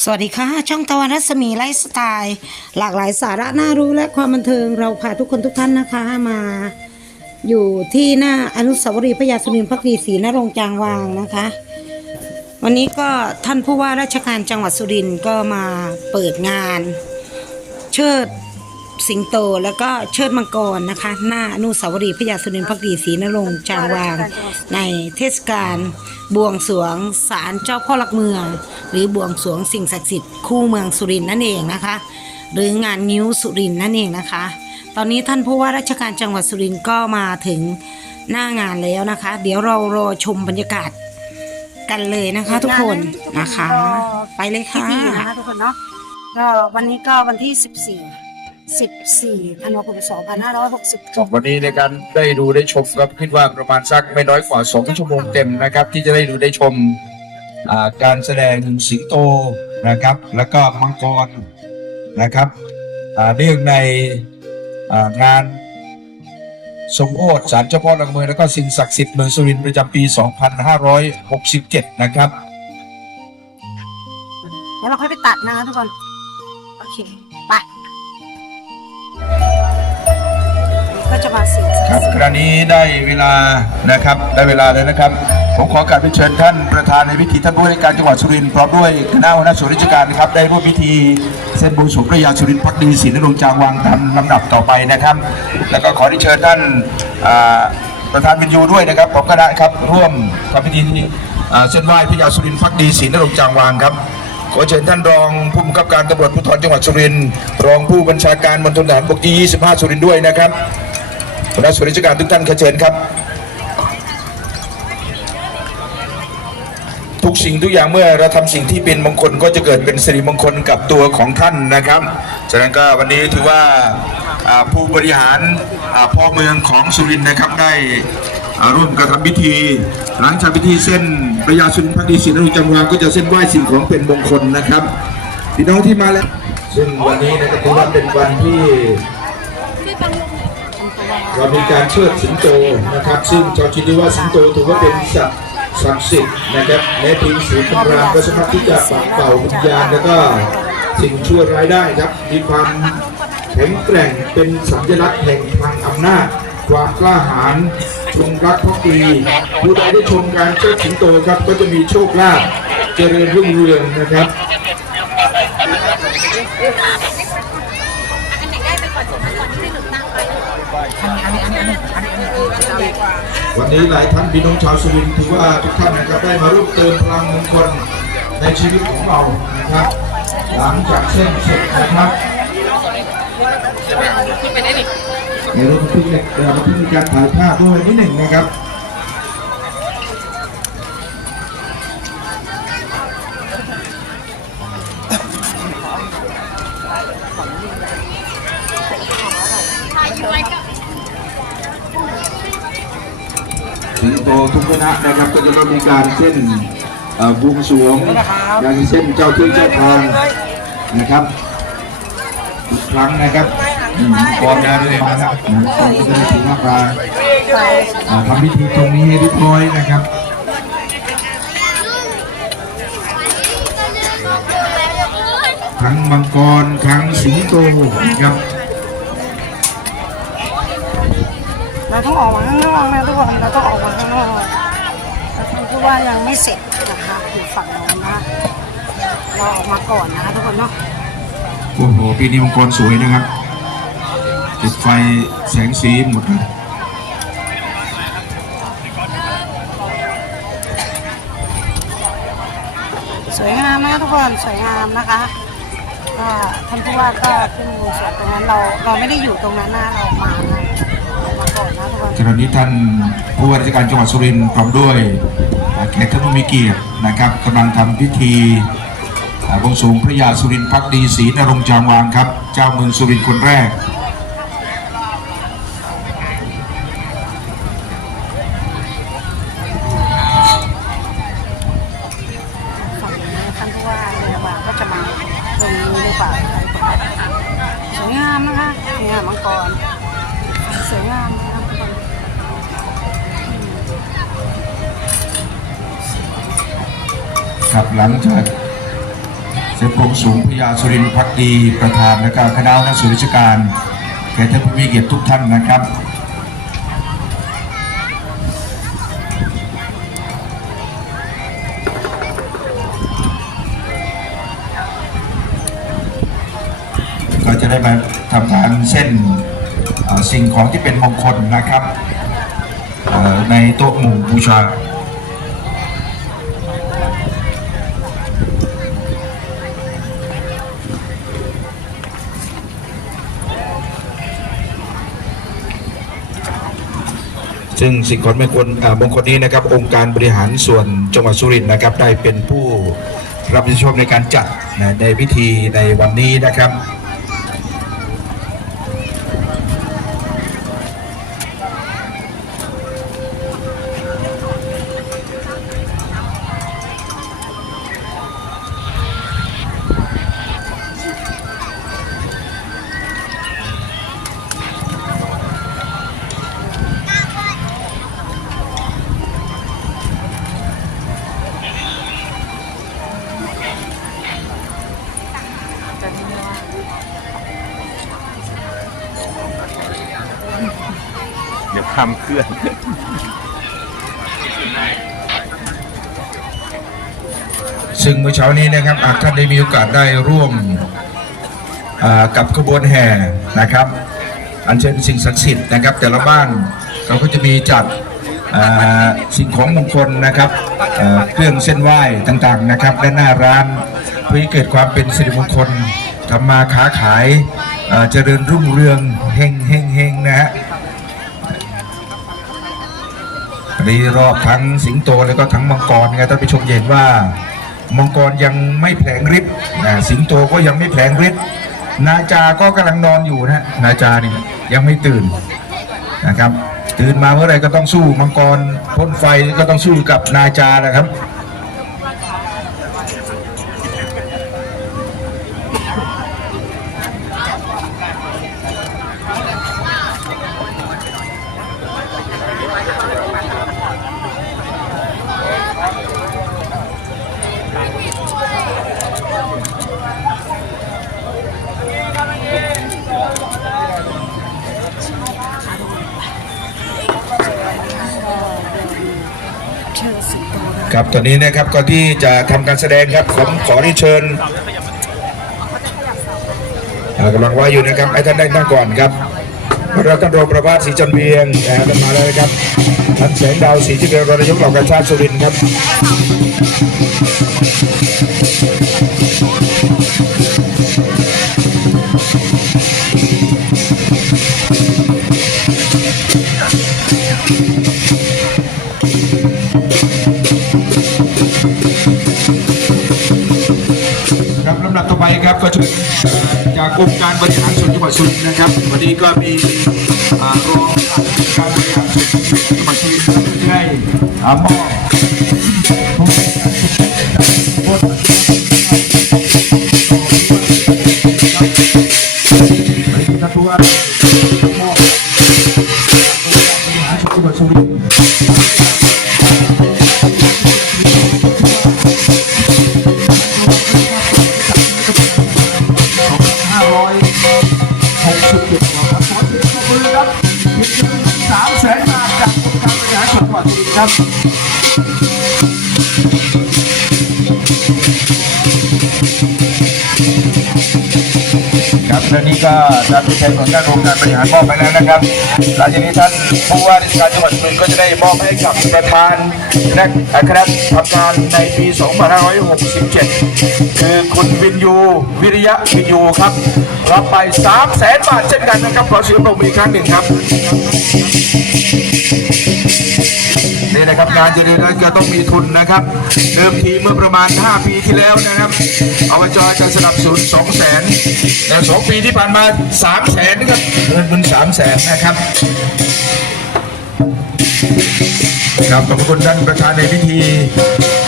สวัสดีค่ะ ช่องตะวันรัศมีไลฟ์สไตล์ หลากหลายสาระน่ารู้และความบันเทิงเราพาทุกคนทุกท่านนะคะมาอยู่ที่หน้าอนุสาวรีย์พระยาสุรินทร์พักดีศรีนรงจางวางนะคะ วันนี้ก็ท่านผู้ว่าราชการจังหวัดสุรินทร์ก็มาเปิดงาน เชิด สิงโตแล้วก็เชิดมังกรนะคะ หน้าอนุสาวรีย์พระยาสุรินทร์พักดีศรีนรงค์จางวาง ในเทศกาลบวงสรวงศาลเจ้าพ่อหลักเมือง หรือบวงสรวงสิ่งศักดิ์สิทธิ์คู่เมืองสุรินทร์นั่นเองนะคะ หรืองานนิ้วสุรินทร์นั่นเองนะคะ ตอนนี้ท่านผู้ว่าราชการจังหวัดสุรินทร์ก็มาถึงหน้างานแล้วนะคะ เดี๋ยวเรารอชมบรรยากาศกันเลยนะคะทุกคนนะคะ ไปเลยพิค่ะธีนะคะทุกคนเนาะก็วันนี้ก็วันที่ 14 14ธันวาคม2560สองวันนี้ในการได้ดูได้ชมก็คิดว่าประมาณสักไม่น้อยกว่าสองชั่วโมงเต็มนะครับ ที่จะได้ดูได้ชมอ่าการแสดงสิงโตนะครับ แล้วก็มังกรนะครับอ่าเนื่องในอ่างานสมโภชศาลเจ้าพ่อหลักเมืองแล้วก็สิ่งศักดิ์สิทธิ์เมืองสุรินทร์ประจำปี 2567 นะครับแล้วเราค่อยไปตัดนะคะทุกคน โอเค ไปก็จะมาสิครับสิทขธิ์ณะนี้ได้เวลานะครับได้เวลาเลยนะครับ ผมขอการเชิญท่านประธานในพิธีท่านผู้ว่าการจังหวัดสุรินทร์พร้อมด้วยคณะหัวหน้าส่วนราชการนะครับได้ร่วมพิธีเส้นบวงสรวงพระยาสุรินทร์พักดีศรีนรงจางวางตามลำดับต่อไปนะครับ แล้วก็ขอที่เชิญท่านประธานวินยูด้วยนะครับของคณะครับร่วมทำพิธีอ่เส้นไหว้พระยาสุรินทร์พักดีศรีนรงจางวางครับขอเชิญท่านรองผู้บังคับการตำรวจภูธรจังหวัดสุรินทร์รองผู้บัญชาการมณฑลทหารบกที่ 25 สุรินทร์ด้วยนะครับ คณะส่วนราชการทุกท่านขอเชิญครับ ทุกสิ่งทุกอย่างเมื่อเราทำสิ่งที่เป็นมงคลก็จะเกิดเป็นสิริมงคลกับตัวของท่านนะครับฉะนั้นก็วันนี้ถือว่าผู้บริหารพ่อเมืองของสุรินทร์นะครับได้ร่วมกระทำพิธี หลังจากพิธีเส้นพระยาสุนทร์พักดีศรีนรงค์จังหวาก็จะเส้นไหว้สิ่งของเป็นมงคลนะครับพี่น้องที่มาแล้ว ซึ่งวันนี้นะครับถือว่าเป็นวันที่ เรามีการเชิดสิงโตนะครับ ซึ่งชาวจีนเรียกว่าสิงโตถือว่าเป็นสัตว์ศักดิ์สิทธิ์นะครับแม้เพียงสีคำรามก็สามารถที่จะปัดเป่าวิญญาณแล้วก็สิ่งชั่วร้ายได้ครับ มีความแข็งแกร่งเป็นสัญลักษณ์แห่งพลังอำนาจ ความกล้าหาญจงรักภักดีผู้ใดได้ชมการเชิดสิงโตครับ ก็จะมีโชคลาภเจริญรุ่งเรืองนะครับ วันนี้หลายท่านพี่น้องชาวสุรินทร์ถือว่าทุกท่านนะครับได้มาร่วมเติมพลังมงคลในชีวิตของเรานะครับ หลังจากเส้นเสร็จนะครับในรถที่เนี่ยเราที่มีการถ่ายภาพด้วยนิดหนึ่งนะครับ สิงโตทุกคณะนะครับก็จะต้องมีการเส้นบวงสรวงอย่างเส้นเจ้าที่เจ้าทางนะครับอีกครั้งนะครับอืมก่อนจะได้มาครับก่อนจะได้ถึงมาปลาอ่าทำพิธีตรงนี้ให้เรียบร้อยนะครับทั้งมังกรทั้งสิงโตนะครับ เราต้องออกมาข้างนอกนะทุกคนเราต้องออกมาข้างนอกแต่ท่านผู้ว่ายังไม่เสร็จนะคะอยู่ฝั่งโน้นนะเราออกมาก่อนนะคะทุกคนเนาะโอ้โหปีนี้มังกรสวยนะครับติดไฟแสงสีหมดเลยสวยงามนะทุกคนสวยงามนะคะท่านผู้ว่าก็ขึ้นบนสวนตรงนั้นเราเราไม่ได้อยู่ตรงนั้นนะเรามานะ ขณะนี้ท่านผู้ว่าราชการจังหวัดสุรินทร์พร้อมด้วยแขกท่านผู้มีเกียรตินะครับกำลังทำพิธีอ่าบวงสรวงพระยาสุรินทร์พักดีศรีนรงจางวางครับ เจ้าเมืองสุรินทร์คนแรก ครับหลังจากเสเจ้าพงสูงพญาสุรินทร์พักดีประธานและก็คณะนักสุริชการแก่ท่านผู้มีเกียรติทุกท่านนะครับก็จะได้มาทำการเส้นสิ่งของที่เป็นมงคลนะครับในโต๊ะหมู่บูชา ซึ่งสิ่งของมงคลอ่ามงคลนี้นะครับ องค์การบริหารส่วนจังหวัดสุรินทร์นะครับ ได้เป็นผู้รับผิดชอบในการจัดในพิธีในวันนี้นะครับื่อนซึ่งเมื่อเช้านี้นะครับหากท่านได้มีโอกาสได้ร่วมกับขบวนแห่นะครับ อันเชิญสิ่งศักดิ์สิทธิ์นะครับ แต่ละบ้านเขาก็จะมีจัดสิ่งของมงคลนะครับเครื่องเส้นไหว้ต่างๆนะครับและหน้าร้านเพื่อให้เกิดความเป็นสิริมงคลทำมาค้าขายเจริญรุ่งเรืองเฮงเฮงเฮงนะฮะ รีรอบทั้งสิงโตแล้วก็ทั้งมังกรนะท่านผู้ชมเห็นว่ามังกรยังไม่แผลงฤทธิ์นะสิงโตก็ยังไม่แผลงฤทธิ์นาจาก็กำลังนอนอยู่นะนาจานี่ยังไม่ตื่นนะครับ ตื่นมาเมื่อไหรก็ต้องสู้มังกรพ่นไฟก็ต้องสู้กับนาจานะครับ ครับตอนนี้นะครับก่อนที่จะทำการแสดงครับผมขอที่เชิญอ่ากำลังว่าอยู่นะครับไอ้ท่านได้ตั้งก่อนครับเราท่านรองประภาสศรีจันเวียงนะท่านมาแล้วนะครับท่านแสงดาวศรีจิตเวียงรองนายกเหล่ากาชาติสุรินทร์ครับ องค์การบริหารส่วนจังหวัดสุรินทร์นะครับ วันนี้ก็มีอ่ารองการบริหารส่วนจังหวัดสุรินทร์ได้อ่ามอบ แสนบาทจากองค์การบริหารส่วนจังหวัดสุรินทร์ครับครับและนี่ก็ท่านผู้แทนของท่านองค์การบริหารมอบไปแล้วนะครับหลังจากนี้ท่านผู้ว่าราชการจังหวัดสุรินทร์ก็จะได้มอบให้กับประธานและคณะทำงานในปี 2567 คือคุณวินยูวิริยะวินยูครับรับไป3 0 0แสนบาทเช่นกันนะครับขอเสียงปรบมืออีกครั้งหนึ่งครับ นี่นะครับงานจะดีนั้นก็ต้องมีทุนนะครับ เดิมทีเมื่อประมาณ 5 ปีที่แล้วนะครับอบจจะสนับสนุน2 0 0แสนแต่สองปีที่ผ่านมา3 0 0แสนนะครับเงินเป็น3 0 0แสนนะครับครับขอบคุณท่านประธานในพิธี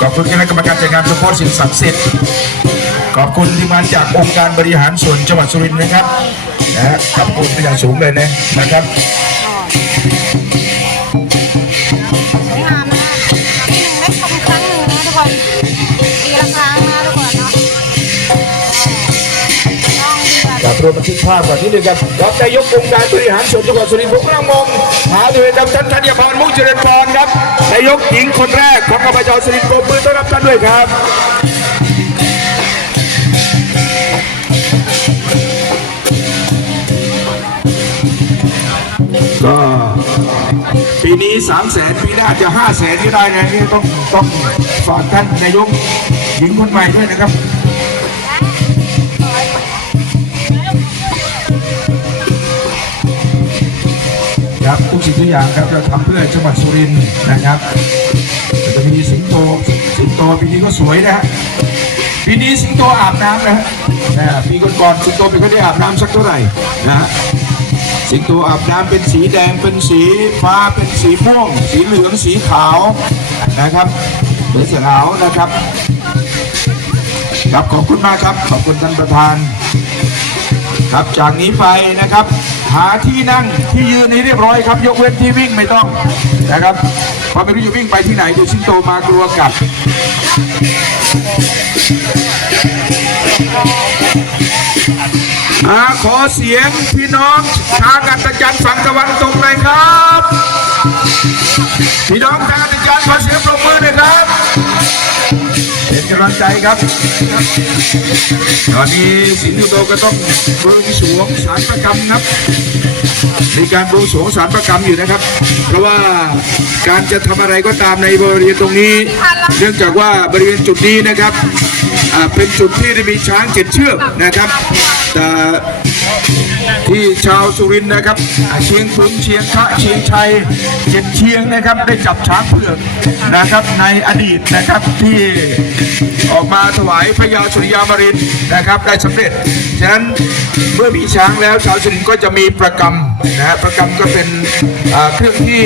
ขอบคุณคณะกรรมการจัดงานสมโภชสิ่งศักดิ์สิทธิ์ขอบคุณที่มาจากองค์การบริหารส่วนจังหวัดสุรินทร์นะครับนะฮะขอบคุณเป็นอย่างสูงเลยนะนะครับ วมบันทึกภาพก่อนที่หนึ่งครับรับนายกองค์การบริหารส่วนจังหวัดสุรินทร์ผมกำลังมองหาดูครับท่านธัญพรมุกเจริญพรครับนายกหญิงคนแรกของอบจสุรินทร์ปรบมือต้อนรับท่านด้วยครับก็ปีนี้สามแสนปีหน้าจะห้าแสนก็ได้นะนี่ต้องต้องฝากท่านนายกหญิงคนใหม่ด้วยนะครับ ครับทุกสิ่งทุกอย่างครับเราทำเพื่อจังหวัดสุรินทร์นะครับจะมีสิงโตสิงโตปีนี้ก็สวยนะฮะปีนี้สิงโตอาบน้ำนะฮะนะปีก่อนๆสิงโตไม่ค่อยได้อาบน้ำสักเท่าไหร่นะฮะสิงโตอาบน้ำเป็นสีแดงเป็นสีฟ้าเป็นสีม่วง สีเหลืองสีขาวนะครับเหลืองสีขาวนะครับครับขอบคุณมากครับขอบคุณท่านประธาน ครับจากนี้ไปนะครับ หาที่นั่งที่ยืนให้เรียบร้อยครับ ยกเว้นที่วิ่งไม่ต้องนะครับเพราะไม่รู้จะวิ่งไปที่ไหนดี๋ยวสิงโตมากลัวกัดอาขอเสียงพี่น้องชาวกัตจันทร์ฝั่งตะวันตกหน่อยครับ พี่น้องชาวำลังใจครับ ตอนนี้สิงห์โตก็ต้องบวงสรวงสารประกรรมครับ มีการบวงสรวงสารประกรรมอยู่นะครับ เพราะว่าการจะทำอะไรก็ตามในบริเวณตรงนี้ เนื่องจากว่าบริเวณจุดนี้นะครับเป็นจุดที่ได้มีช้างเจ็ดเชือกนะครับแต่ ที่ชาวสุรินทร์นะครับเชียงตุงเชียงพระเชียงชัยเจ็ดเชียงนะครับได้จับช้างเผือกนะครับในอดีตนะครับที่ออกมาถวายพระยาสุริยามารินนะครับได้สำเร็จฉะนั้นเมื่อมีช้างแล้วชาวสุรินทร์ก็จะมีประกรรมนะฮะประกรรมก็เป็นเครื่องที่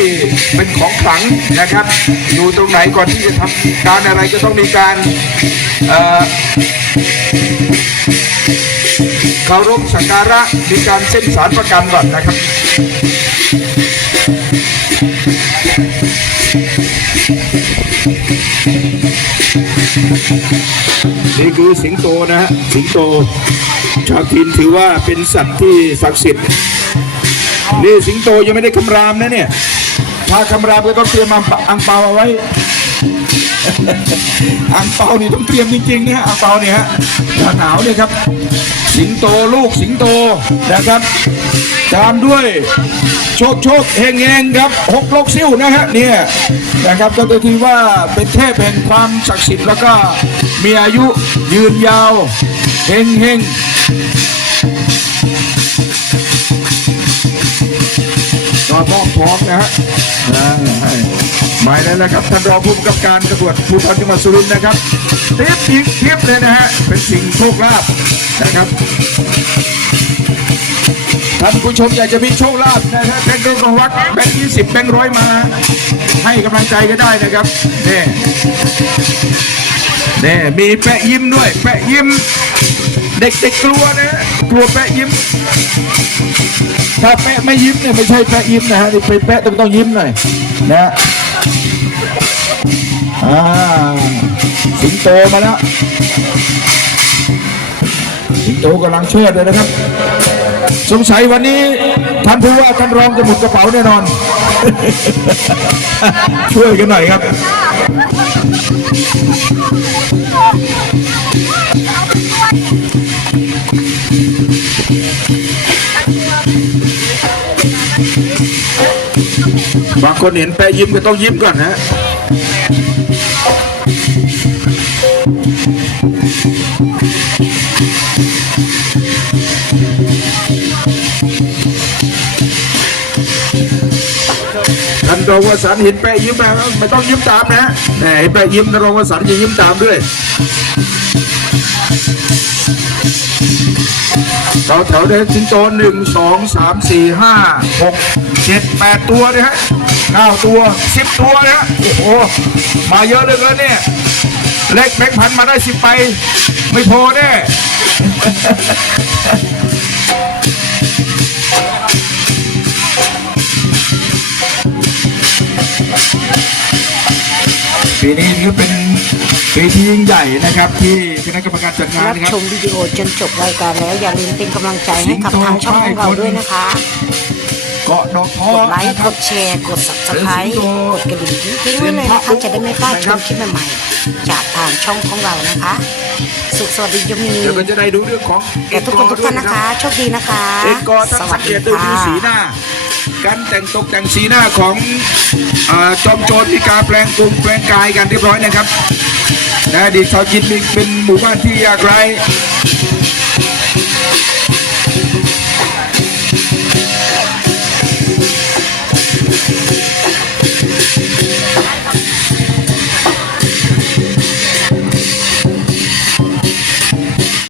เป็นของขลังนะครับ อยู่ตรงไหนก่อนที่จะทำการอะไรก็ต้องมีการ เคารพสักการะมีการเส้นสารประกรรมก่อนะครับนี่คือสิงโตนะฮะสิงโต ชาวจีนถือว่าเป็นสัตว์ที่ศักดิ์สิทธิ์นี่สิงโตยังไม่ได้คำรามนะเนี่ยถ้าคำรามก็ต้องเตรียมอังเปางเปาเอาไว้อังเปานี่ต้องเตรียมจริงๆนะฮะอังเปาเนี่ยฮะหน้าหนาวเนี่ยครับ สิงโตลูกสิงโตนะครับ ตามด้วยโชคโชคเฮงเฮงครับหกลกซิ่วนะฮะเนี่ยนะครับก็ถือว่าเป็นเทพแห่งความศักดิ์สิทธิ์แล้วก็มีอายุยืนยาวเฮงเฮงก็มอบพร้อมนะฮะอ่าให้หมายนั้นนะครับท่านรองผู้กำกับการตำรวจภูธรจังหวัดสุรินทร์นะครับเทียบอีกเทียบเลยนะฮะเป็นสิ่งโชคลาภ นะครับท่านผู้ชมอยากจะมีโชคลาภนะครับแบงค์ร้อยวัดแบงค์ยี่สิบแบงค์ร้อยมา ให้กำลังใจก็ได้นะครับนี่นี่มีแปะยิ้มด้วย แปะยิ้ม เด็กๆกลัวนะกลัวแปะยิ้ม ถ้าแปะไม่ยิ้มเนี่ยไม่ใช่แปะยิ้มนะฮะนี่ไปแปะต้องต้องยิ้มหน่อยนะฮะอ่าสิงโตมาแล้ว สิงโตกำลังเชิดเลยนะครับ สงสัยวันนี้ท่านผู้ว่าท่านรองจะหมดกระเป๋าแน่นอน ช่วยกันหน่อยครับบางคนเห็นแปะยิ้มก็ต้องยิ้มก่อนนะ รองวสันต์เห็นแปะยิ้มแล้วไม่ต้องยิ้มตามนะแหมเห็นแปะยิ้มนรองวสันจะยิ้มตามด้วยต่อแถวเดินสิงโตหนึ่งสองสามสี่ห้าหกเจ็ดแปดตัวนะฮะเก้าตัวสิบตัวนะฮะโอ้โหมาเยอะเหลยเกินเนี่ยเลขแบงค์พันมาได้สิบไป ไม่พอแน่ ปีนี้ถือเป็นเวทียิ่งใหญ่นะครับ ที่คณะกรรมการจัดงานรับนะครับชมวิดีโอจนจบรายการแล้วอย่าลืมเป็นกำลังใจให้กับทางช่องของเราด้วยนะคะเกาะดอกทอกดไลนะค์คกรับดแชร์กด subscribe กดกระดิ่งทิ้งๆไว้เลยนะคะจะได้ไม่พลาดชมคลิปใหม่ๆจากทางช่องของเรานะคะ สุขสวัสดีจะมีเดี๋ยวก็จะได้ดูเรื่องของแก่ทุกคนทุกท่านนะคะโชคดีนะคะเอกกอท่านสวัสัสงเกดีตดูที่ค่ะสีหน้า การแต่งตกแต่งสีหน้าของอจอมโจรมีการแปลงกลุ่มแปลงกายกันเรียบร้อยนะครับนะดีตชาวจีนเป็นหมู่บ้านที่ยากไร้